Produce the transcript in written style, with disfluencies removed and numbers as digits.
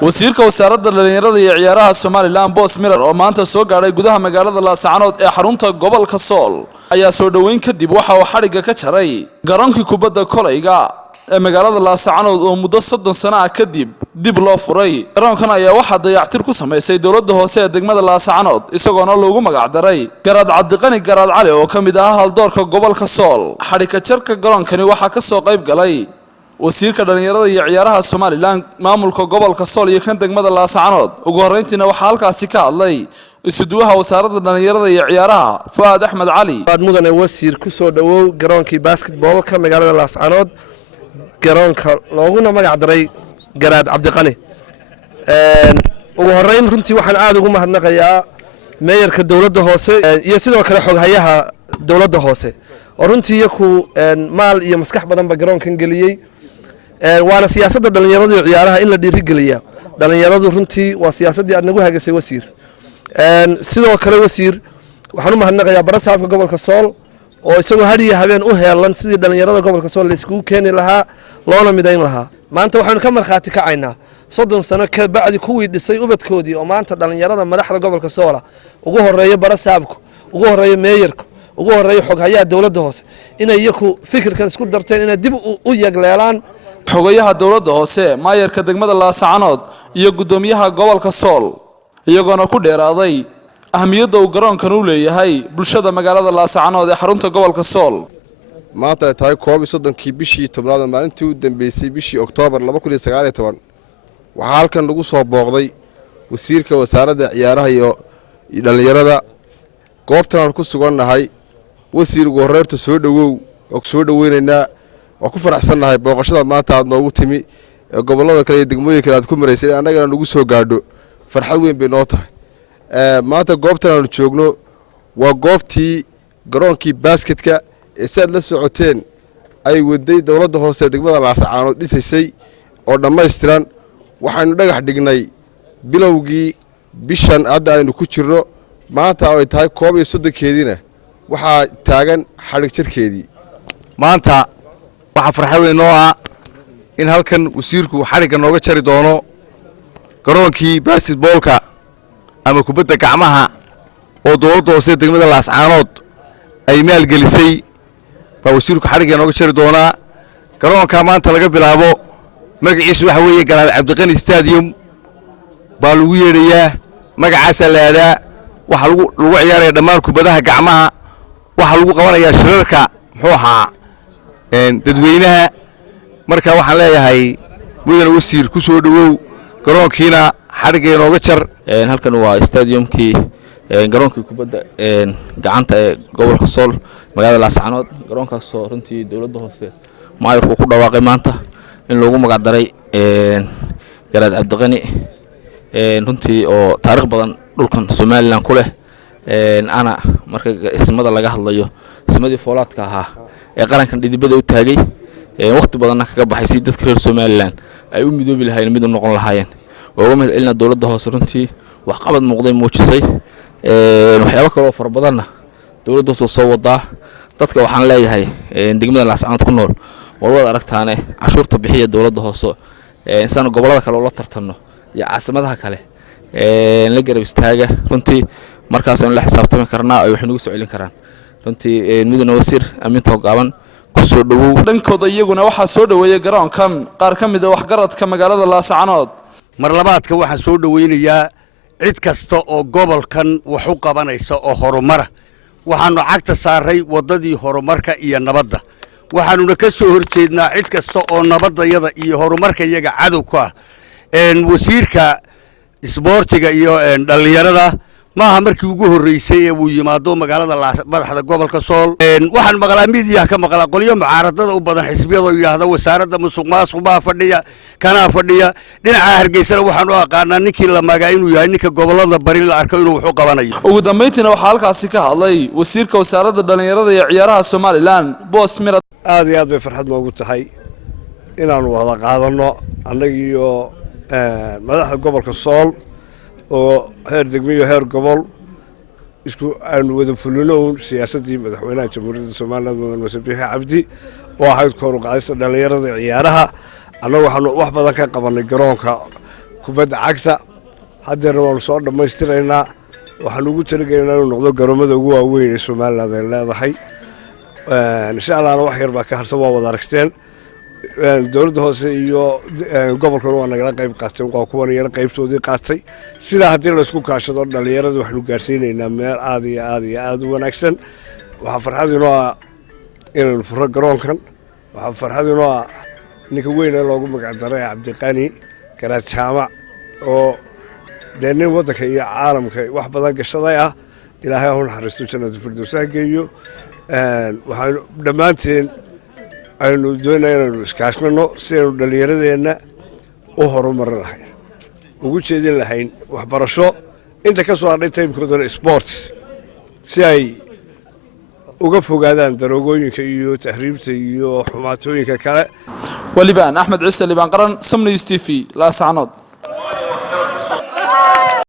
wasiirka wasaaradda dhalinyarada iyo ciyaaraha Soomaaliland Boss Miller oo maanta soo gaaray gudaha magaalada Laascaanood ee xarunta gobolka Sool ayaa soo dhaweyn kadib waxa uu xariga ka jaray garoonkii kubadda kolayga ee magaalada Laascaanood oo muddo 30 sano ah kadib dib loo furay. Garoonkan ayaa waxa dayactir ku sameysay dawladda hoose ee degmada Laascaanood isagoona loogu magac daray Garaad Cabdiqani Garaad Cali oo kamid ah haldoorka gobolka Sool. Xariga jarka garoonkani waxa ka soo qayb galay wasiirka dhalinyarada iyo ciyaaraha Soomaaliland maamulka gobolka Sool iyo kan degmada Laascaanood. Ugu horeyntiina waxa halkaasi ka hadlay isuduwaha wasaaradda dhalinyarada iyo ciyaaraha Fuad Ahmed Cali. mudane wasiir ku soo dhawow garoonkii basketballka magaalada Laascaanood garoonka looguna magac daray Garaad Cabdiqani. ugu horeyn runtii waxaan aad ugu mahadnaqayaa meeyarka dawladda hoose iyo sidoo kale xoghayaha dawladda hoose oo runtii ku maal iyo maskax badan ba garoonkan galiyay. waana siyaasadda dhalinyarada iyo ciyaaraha in la dhiirigeliyo dhalinyaradu runtii waa siyaasadii aad nagu hagasay wasiir. sidoo kale wasiir waxaan u mahadnaqayaa barasaabka gobolka Sool oo isagoo hadiya habeen u heelan sidii dhalinyarada gobolka Sool la isku keeni lahaa loona midayn lahaa. maanta waxaan ka marxaati kacaynaa 30 sano ka bacdi kuwii dhisay ubadkoodii oo maanta dhalinyarada madaxda gobolka Sool ugu horeeyo barasaabku ugu horeeyo meeyarku ugu horeeyo xoghayaha dawladda hoose inay iyagu fikirkan isku darteen inay dib u yagleelaan. xogayaha dawladda hoose maayarka degmada Laascaanood iyo gudoomiyaha gobolka Sool iyagoona ku dheeraaday ahmiyadda uu garoonkan u leeyahay bulshada magaalada Laascaanood ee xarunta gobolka Sool. maanta tahay 31 bishii tobnaad maalintii u dambeysay bishii Oktoobar 2019 waxa halkan lagu soo booqday wasiirka wasaaradda ciyaaraha iyo dhalinyarada. goobtan ku sugannahay wasiir ugu horeerta soo dhawow oo soo dhaweynayna waa ku faraxsanahay booqashada maanta aad noogu timi gobolada kale iyo degmooyinka aad ku mareysay annagana nagu soo gaadho farxad weyn bay noo tahay. maanta goobtan aanu joogno waa goobtii garoonkii basketka ee saad la socoteen ay waday dawladda hoose degmada Laascaanood dhisaysay oo dhameystiran. waxaanu dhagax dhignay bilowgii bishan hadda aynu ku jirno maanta ay tahay 31keedina waxaa taagan xarig jarkeedii. maanta waxa farxad weyn noo ah in halkan wasiirku xariga nooga jari doono garoonkii basketballka ama kubadda gacmaha oo dawladda hoose degmada Laascaanood ay maalgelisay. wasiirku xariga nooga jari doona garoonka maanta laga bilaabo magaciisu waxa weeye Garaad Cabdiqani Stadium baa lagu yeedhayaa magacaas la yiraahdaa. waxa lagu ciyaarayaa dhammaan kubadaha gacmaha waxa lagu qabanayaa shirarka muxuu ahaa dadweynaha. marka waxaan leeyahay mudane wasiir ku soo dhawow garoonkiina xariga nooga jar. halkan waa stadiumkii garoonkii kubadda gacanta ee gobolka Sool magaalada Laascaanood. garoonkaas oo runtii dawladda hoose maayarku ku dhawaaqay maanta in loogu magac daray Garaad Cabdiqani runtii oo taariikh badan dhulkan Soomaaliland ku leh. ana marka ismada laga hadlayo ismadii foolaadka ahaa ee qarankan dhidibada u taagay waqti badan kaga baxay si dadka reer Soomaaliland ay u midoobi lahaayeen mid u noqon lahaayeen. oo ma ilna dawladda hoose runtii wax qabad muuqday muujisay waxyaabo kale oo far badanna dawladda hoose soo wadaa. dadka waxaan leeyahay degmada Laascaanood ku nool walwada aragtaane cashuurta bixiya dawladda hoose insan gobolada kale oo la tartano iyo caasimadaha kale la garab istaaga runtii markaas aan la xisaabtami karnaa ay wax nagu soo celin karaan. runtii mudane wasiir aminta gaaban ku soo dhawow. dhankooda iyaguna waxa soo dhaweeyay garoonkan qaar ka mid ah waxgaradka magaalada Laascaanood. mar labaadka waxa soo dhaweynayaa cid kasta oo gobolkan wax u qabanaysa oo horumar waxaanu cagta saaray wadadii horumarka iyo nabadda. waxaanuna ka soo horjeednaa cid kasta oo nabadayada iyo horumarka iyaga cadow ku ah. wasiirka isboortiga iyo dhalinyarada maaha markii ugu horeysay ee uu yimaado magaalada madaxda gobolka Sool. waxaan maqlaa miidiyaha ka maqlaa qoliyo mucaaradada u badan xisbiyada oo yiraahdo wasaaradda musuqmaasuq baa fadhiya kana fadhiya dhinaca Hargeysa. waxaan u aqaanaa ninkii la magaa inuu yahay ninka gobolada bari la arko inuu wax u qabanayo. ugu dambeyntiina waxa halkaasi ka hadlay wasiirka wasaaradda dhalinyarada iyo ciyaaraha Soomaaliland Boss Miller. aad iyo aad bay farxad noogu tahay inaanu wada qaadano annagiyo madaxda gobolka Sool oo heer degmiyo heer gobol isku aan wada fulino siyaasadii madaxweynaha jamhuuriyadda Soomaaliland Mudane Biixi Cabdi oo ahayd kor u qaadista dhalinyarada ciyaaraha. annagu waxaanu wax badan ka qabanay garoonka kubadda cagta haddeerna waanu soo dhammaystiraynaa waxaan ugu talagelaynaa inuu noqdo garoomada ugu waaweyn ee somaliland ay leedahay insha allahna wax yar baa ka harsan waa wada aragteen dowladda hoose iyo gobolkuna waa nagala qayb qaateen waa kuwan iyana qaybtoodii qaatay sidaa haddii laysku kaashado dhallinyarada waxaanu gaarsiinaynaa meel aad iyo aad iyo aad u wanaagsan waxaa farxad inoo ah inaynu furo garoonkan waxaa farxad inoo ah ninka weyn ee loogu magacdaray cabdiqani garaad jaamac oo dee nin waddanka iyo caalamka wax badan gashaday ah ilaahay ha u naxariisto jannada firdowsa ha geeyo waxaanu dhammaanteen aynu doonaa inaynu iskaashnano si aynu dhallinyaradeenna u horumarin lahayn ugu jeedin lahayn waxbarasho inta ka soo hadhay taymkoodana sports si ay uga fogaadaan daroogooyinka iyo tahriibta iyo xumaatooyinka kale walibaan axmed ciise libaan qaran Sam News TV laascaanood